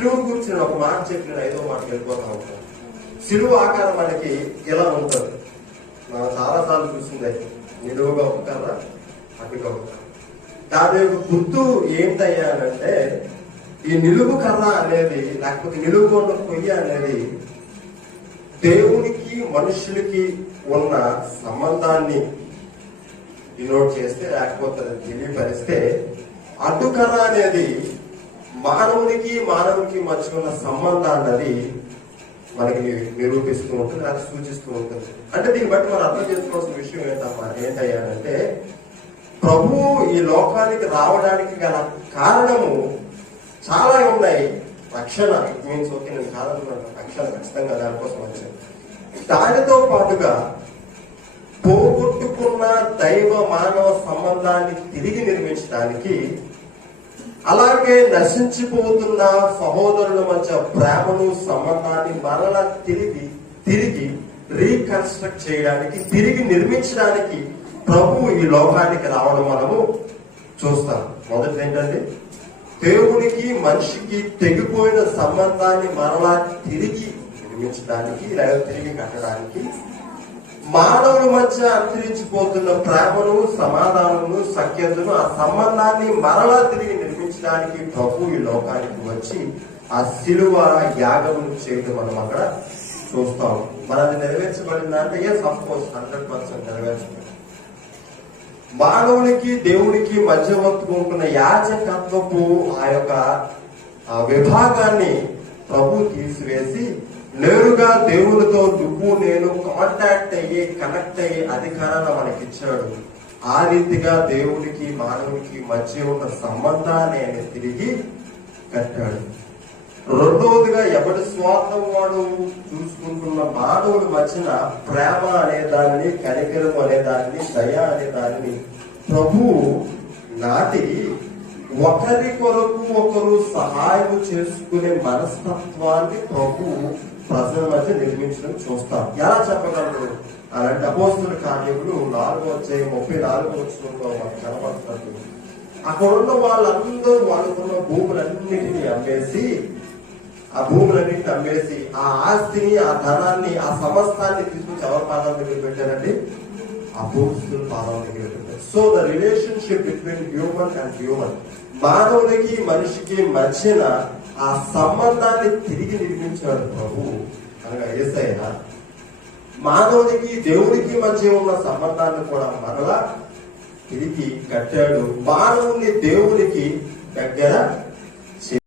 సిలువు గురించి ఒక మాట చెప్పిన 5వ మాట వెళ్ళిపోతా ఉంటాను. సిలువు ఆకారం మనకి ఇలా ఉంటుంది. మనం చాలా సార్లు చూసింది, నిలువుగా ఒక కర్ర, అటుగా ఒక కర్ర. దాని యొక్క గుర్తు ఏంటయ్యా అంటే, ఈ నిలువు కర్ర అనేది లేకపోతే నిలువు ఉన్న కొయ్య అనేది దేవునికి మనుషులకి ఉన్న సంబంధాన్ని డినోట్ చేస్తే, లేకపోతే తెలియపరిస్తే, అడ్డుకర్ర అనేది మానవునికి మధ్య ఉన్న సంబంధాన్ని అది మనకి నిరూపిస్తూ ఉంటుంది, అది సూచిస్తూ ఉంటుంది. అంటే దీన్ని బట్టి మనం అర్థం చేసుకోవాల్సిన విషయం ఏంటయ్యానంటే, ప్రభు ఈ లోకానికి రావడానికి గల కారణము చాలా ఉన్నాయి. రక్షణ, ఇట్ మీన్స్ ఓకే, నేను కాదనుకున్నాను, రక్షణ ఖచ్చితంగా దానికోసం వచ్చాను. దానితో పాటుగా పోగొట్టుకున్న దైవ మానవ సంబంధాన్ని తిరిగి నిర్మించడానికి, అలాగే నశించిపోతున్న సహోదరుల మధ్య ప్రేమను సంబంధాన్ని మరలా తిరిగి రీకన్స్ట్రక్ట్ చేయడానికి, తిరిగి నిర్మించడానికి ప్రభు ఈ లోకానికి రావడం మనము చూస్తాం. మొదటి ఏంటంటే, దేవునికి మనిషికి తెగిపోయిన సంబంధాన్ని మరలా తిరిగి నిర్మించడానికి లేదా తిరిగి కట్టడానికి, మానవుల మధ్య అంతరించిపోతున్న ప్రేమను, సమాధానము, సఖ్యతను, ఆ సంబంధాన్ని మరలా తిరిగి నిర్మించడానికి ప్రభు ఈ లోకానికి వచ్చి ఆ శిలువ యాగమును చేయడం మనం అక్కడ చూస్తాం. మనది నెరవేర్చబడిందంటే ఎస్, ఆఫ్ కోర్స్ 100% నెరవేర్చబడింది. మానవునికి దేవునికి మధ్యవర్తిగా ఉంటున్న యాజకత్వపు ఆ యొక్క విభాగాన్ని ప్రభు తీసివేసి నేరుగా దేవునితో నువ్వు నేను కాంటాక్ట్ అయ్యి కనెక్ట్ అయ్యే అధికారాన్ని మనకి ఇచ్చాడు. ఆ రీతిగా దేవునికి మానవునికి మధ్య ఉన్న సంబంధాన్ని ఆయన తిరిగి కట్టాడు. రెండవదిగా, ఎవరి స్వార్థం వాడు చూసుకుంటున్న మానవుల మధ్యన ప్రేమ అనే దానిని, కనికరం అనే దానిని, దయ అనే దానిని ప్రభు నాటి ఒకరి కొరకు ఒకరు సహాయం చేసుకునే మనస్తత్వాన్ని ప్రభు ప్రజల మధ్య నిర్మించడం చూస్తాం. ఎలా చెప్పగలరు అలాంటి అపోస్తుల కార్యములు 4:34 మనకు కనబడుతుంది. అక్కడ ఉన్న వాళ్ళందరూ వాళ్ళకున్న భూములన్నిటినీ అమ్మేసి, ఆ ఆస్తిని, ఆ ధనాన్ని, ఆ సమస్తాన్ని తీసుకొచ్చి ఎవరి పాదాల దగ్గర పెట్టారండి? అపోస్తుల పాదాల దగ్గర పెట్టారు. So the relationship between human and human, మానవునికి మనిషికి మధ్యన ఆ సంబంధాన్ని తిరిగి నిర్మించాడు ప్రభు అనగా యేసయ్య. మానవునికి దేవునికి మధ్య ఉన్న సంబంధాన్ని కూడా మరలా తిరిగి కట్టాడు. మానవుని దేవునికి దగ్గర